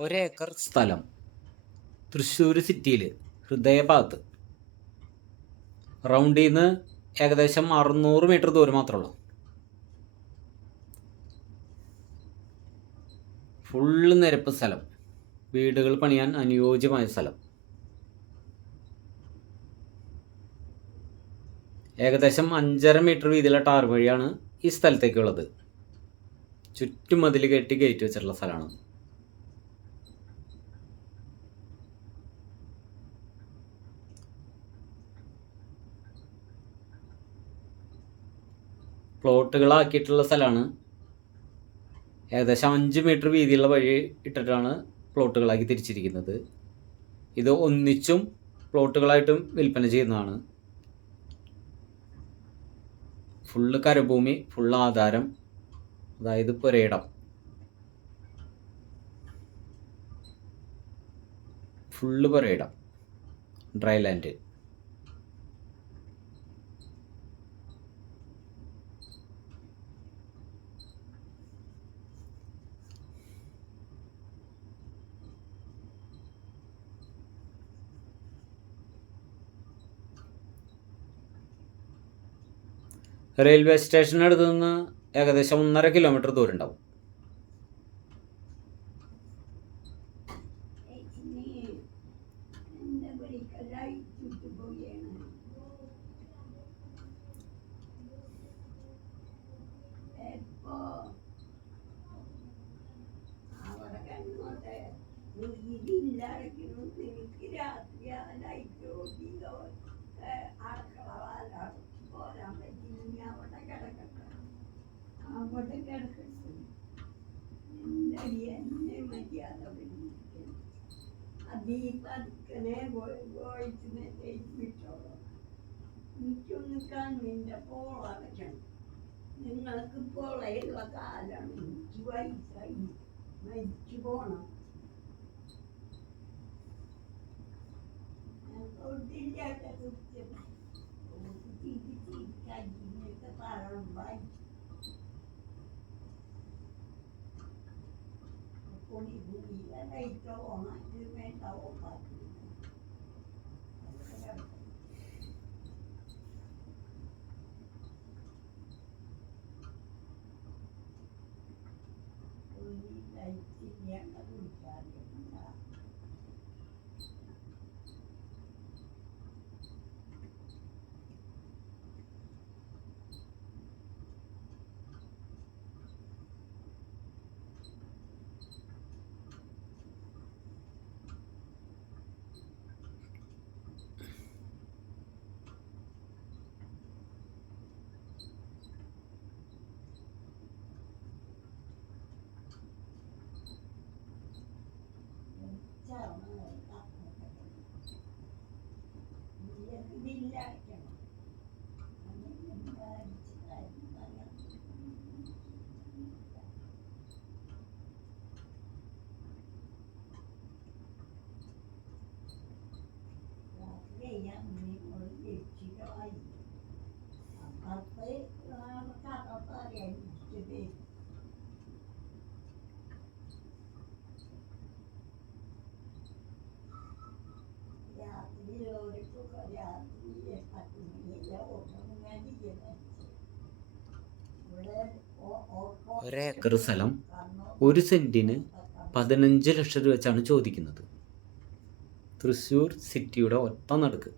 ഒരേക്കർ സ്ഥലം. തൃശ്ശൂർ സിറ്റിയിൽ ഹൃദയഭാഗത്ത്. റൗണ്ടിൽ നിന്ന് ഏകദേശം അറുന്നൂറ് മീറ്റർ ദൂരം മാത്രമേ ഉള്ളൂ. ഫുള്ള് നിരപ്പ് സ്ഥലം. വീടുകൾ പണിയാൻ അനുയോജ്യമായ സ്ഥലം. ഏകദേശം അഞ്ചര മീറ്റർ വീതിയിലുള്ള ടാർ വഴിയാണ് ഈ സ്ഥലത്തേക്കുള്ളത്. ചുറ്റും മതിൽ കെട്ടി ഗേറ്റ് വെച്ചിട്ടുള്ള സ്ഥലമാണ്. പ്ലോട്ടുകളാക്കിയിട്ടുള്ള സ്ഥലമാണ് ഏകദേശം അഞ്ച് മീറ്റർ വീതിയുള്ള വഴി ഇട്ടിട്ടാണ് പ്ലോട്ടുകളാക്കി തിരിച്ചിരിക്കുന്നത്. ഇത് ഒന്നിച്ചും പ്ലോട്ടുകളായിട്ടും വിൽപ്പന ചെയ്യുന്നതാണ്. ഫുള്ള് കരഭൂമി ഫുള്ള് ആധാരം അതായത് പുരയിടം ഫുള്ള് പുരയിടം ഡ്രൈ ലാൻഡ്. റെയിൽവേ സ്റ്റേഷനടുത്ത് നിന്ന് ഏകദേശം ഒന്നര കിലോമീറ്റർ ദൂരം ഉണ്ടാവും എനിക്ക് എനിക്കൊന്ന് കണ്ണിൻ്റെ പോളടയ്ക്കണം നിങ്ങൾക്ക് പോളയുള്ള കാലം എനിക്ക് വയസ്സായി മരിച്ചു പോണം ഒട്ടില്ലാത്ത കുറ്റം തിരിച്ച് കഞ്ഞിയൊക്കെ പറമ്പായി പൊടി പുളിയിലെ ലൈറ്റ് ഓണാക്കി വേണ്ട ഓഫാക്കി ഒരേക്കർ സ്ഥലം ഒരു സെന്റിന് പതിനഞ്ച് ലക്ഷം രൂപ വെച്ചാണ് ചോദിക്കുന്നത്. തൃശ്ശൂർ സിറ്റിയുടെ ഒത്ത നടുക്ക്.